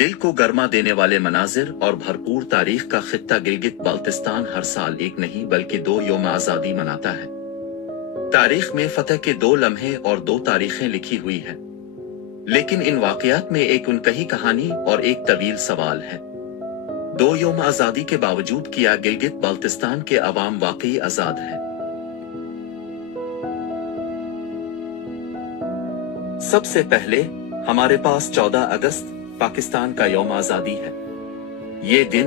दिल को गर्मा देने वाले मनाजिर और भरपूर तारीख का खित्ता गिलगित बाल्टिस्तान हर साल एक नहीं बल्कि 2 यौम आज़ादी मनाता है। तारीख में फतह के 2 लम्हे और 2 तारीखें लिखी हुई है, लेकिन इन वाक़यात में एक उनकही कहानी और एक तवील सवाल है। 2 यौम आज़ादी के बावजूद क्या गिलगित बाल्टिस्तान के अवाम वाकई आज़ाद है? सबसे पहले हमारे पास 14 अगस्त पाकिस्तान का यौम आज़ादी है। ये दिन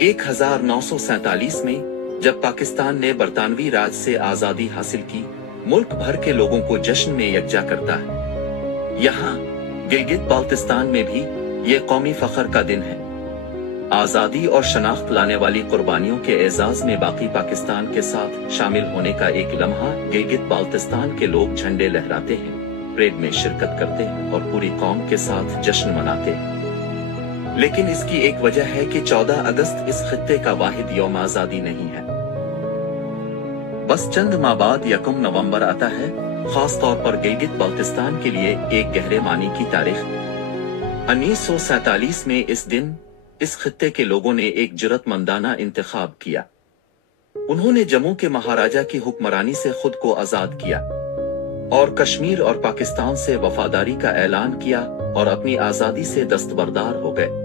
1947 में जब पाकिस्तान ने बरतानवी राज से आज़ादी हासिल की, मुल्क भर के लोगों को जश्न में यकजा करता है। यहाँ गिलगित बाल्टिस्तान में भी ये कौमी फख्र का दिन है। आज़ादी और शनाख्त लाने वाली कुर्बानियों के एजाज में बाकी पाकिस्तान के साथ शामिल होने का एक लम्हा गिलगित बाल्टिस्तान के लोग झंडे लहराते हैं, परेड में शिरकत करते हैं और पूरी कौम के साथ जश्न मनाते हैं। लेकिन इसकी एक वजह है कि 14 अगस्त इस खित्ते का वाहिद यौम आज़ादी नहीं है। बस चंद माह बाद 1 नवंबर आता है, खास तौर पर गिलगित बाल्टिस्तान के लिए एक गहरे मानी की तारीख। 1947 में इस दिन इस खित्ते के लोगों ने एक जुर्रतमंदाना इंतखाब किया। उन्होंने जम्मू के महाराजा की हुक्मरानी से खुद को आजाद किया और कश्मीर और पाकिस्तान से वफादारी का ऐलान किया और अपनी आजादी से दस्तबरदार हो गए।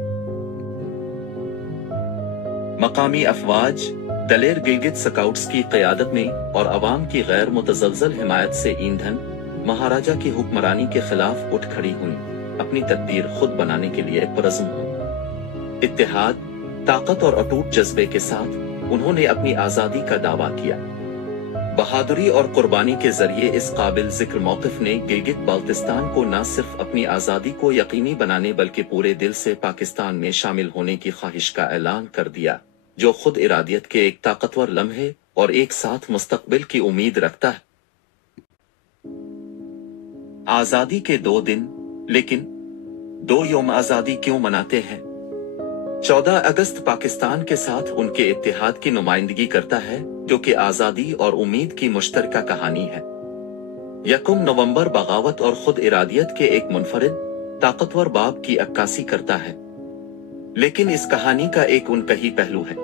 मकामी अफवाज दलेर गिलगित स्काउट्स की क़यादत में और अवाम की गैर मुतज़लज़ल हिमायत से ईंधन महाराजा की हुक्मरानी के खिलाफ उठ खड़ी हुई, अपनी तकदीर खुद बनाने के लिए पुरज़्म हुई। इत्तेहाद, ताकत और अटूट जज्बे के साथ उन्होंने अपनी आज़ादी का दावा किया। बहादुरी और कुर्बानी के जरिए इस काबिल जिक्र मौक़िफ़ ने गिलगित बाल्टिस्तान को न सिर्फ अपनी आज़ादी को यकीनी बनाने बल्कि पूरे दिल से पाकिस्तान में शामिल होने की ख्वाहिश का ऐलान कर दिया, जो खुद इरादियत के एक ताकतवर लम्हे और एक साथ मुस्तक़बिल की उम्मीद रखता है। आज़ादी के 2 दिन, लेकिन 2 यौम आज़ादी क्यों मनाते हैं? 14 अगस्त पाकिस्तान के साथ उनके इत्तेहाद की नुमाइंदगी करता है, जो कि आज़ादी और उम्मीद की मुश्तरका कहानी है। 1 नवंबर बगावत और खुद इरादियत के एक मुनफरिद ताकतवर बाब की अक्कासी करता है, लेकिन इस कहानी का एक उनकही पहलू है।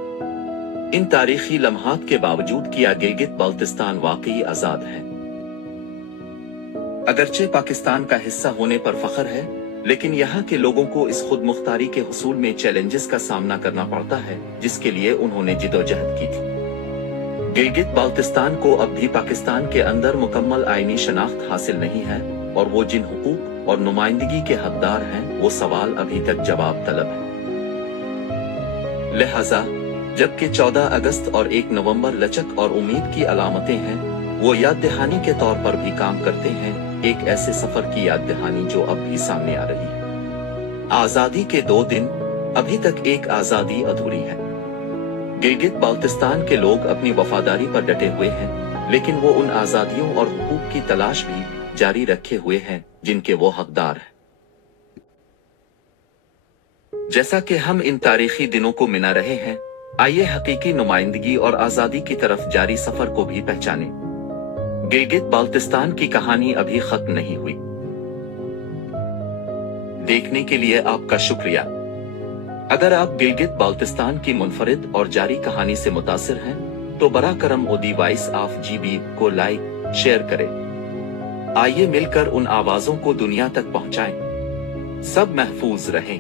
इन तारीखी लम्हात के बावजूद क्या गिलगित बाल्टिस्तान वाकई आज़ाद है? अगरचे पाकिस्तान का हिस्सा होने पर फख्र है, लेकिन यहाँ के लोगों को इस खुद मुख्तारी के हुसूल में चैलेंजेस का सामना करना पड़ता है, जिसके लिए उन्होंने जिदोजहद की थी। गिलगित बाल्टिस्तान को अब भी पाकिस्तान के अंदर मुकम्मल आईनी शनाख्त हासिल नहीं है और वो जिन हुकूक और नुमाइंदगी के हकदार हैं, वो सवाल अभी तक जवाब तलब है। लिहाजा जबकि 14 अगस्त और 1 नवंबर लचक और उम्मीद की अलामतें हैं, वो याद दहानी के तौर पर भी काम करते हैं, एक ऐसे सफर की याद दहानी जो अब भी सामने आ रही है। आज़ादी के 2 दिन, अभी तक एक आज़ादी अधूरी है। गिलगित बाल्टिस्तान के लोग अपनी वफादारी पर डटे हुए हैं, लेकिन वो उन आज़ादियों और हुकूक की तलाश भी जारी रखे हुए हैं जिनके वो हकदार हैं। जैसा कि हम इन तारीखी दिनों को मिना रहे हैं, आइए हकीकी नुमाइंदगी और आज़ादी की तरफ जारी सफर को भी पहचानें। गिलगित बाल्टिस्तान की कहानी अभी खत्म नहीं हुई। देखने के लिए आपका शुक्रिया। अगर आप गिलगित बाल्टिस्तान की मुनफरिद और जारी कहानी से मुतासिर हैं, तो बरा करम दी वॉइस ऑफ GB को लाइक, शेयर करें। आइए मिलकर उन आवाजों को दुनिया तक पहुंचाएं। सब महफूज रहें।